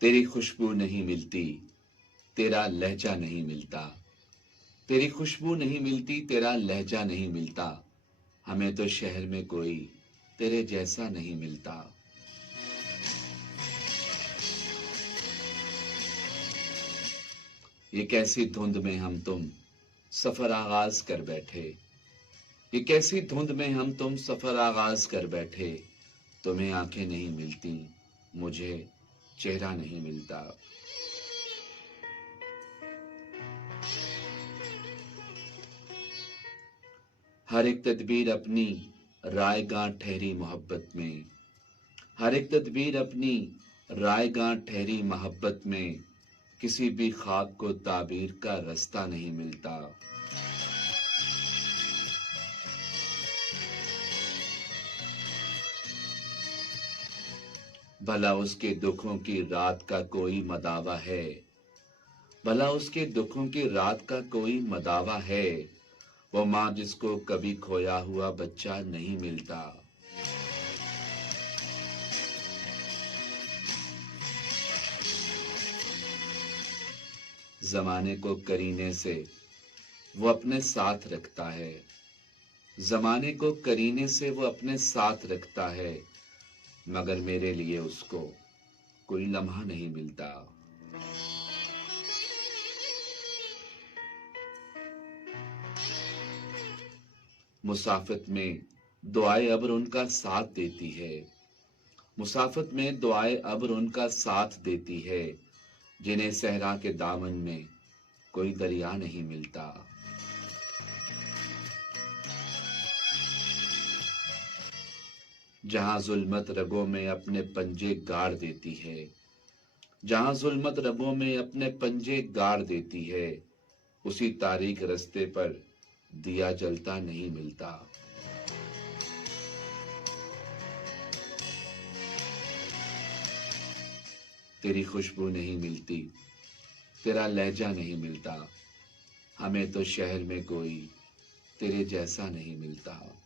तेरी खुशबू नहीं मिलती, तेरा लहजा नहीं मिलता। तेरी खुशबू नहीं मिलती, तेरा लहजा नहीं मिलता। हमें तो शहर में कोई तेरे जैसा नहीं मिलता। ये कैसी धुंध में हम तुम सफर आगाज कर बैठे। ये कैसी धुंध में हम तुम सफर आगाज कर बैठे। तुम्हें आंखें नहीं मिलती, मुझे चेहरा नहीं मिलता। हर एक तदबीर अपनी रायगां ठहरी मोहब्बत में। हर एक तदबीर अपनी रायगां ठहरी मोहब्बत में। किसी भी ख्वाब को ताबीर का रास्ता नहीं मिलता। भला उसके दुखों की रात का कोई मदावा है। भला उसके दुखों की रात का कोई मदावा है। वो माँ जिसको कभी खोया हुआ बच्चा नहीं मिलता। जमाने को करीने से वो अपने साथ रखता है। जमाने को करीने से वो अपने साथ रखता है, मगर मेरे लिए उसको कोई लम्हा नहीं मिलता। मुसाफत में दुआए अब्र उनका साथ देती है। मुसाफत में दुआए अब्र उनका साथ देती है, जिन्हें सहरा के दामन में कोई दरिया नहीं मिलता। जहां जुल्मत रगों में अपने पंजे गाड़ देती है। जहां जुल्मत रगों में अपने पंजे गाड़ देती है, उसी तारीख रस्ते पर दिया जलता नहीं मिलता। तेरी खुशबू नहीं मिलती, तेरा लहजा नहीं मिलता। हमें तो शहर में कोई तेरे जैसा नहीं मिलता।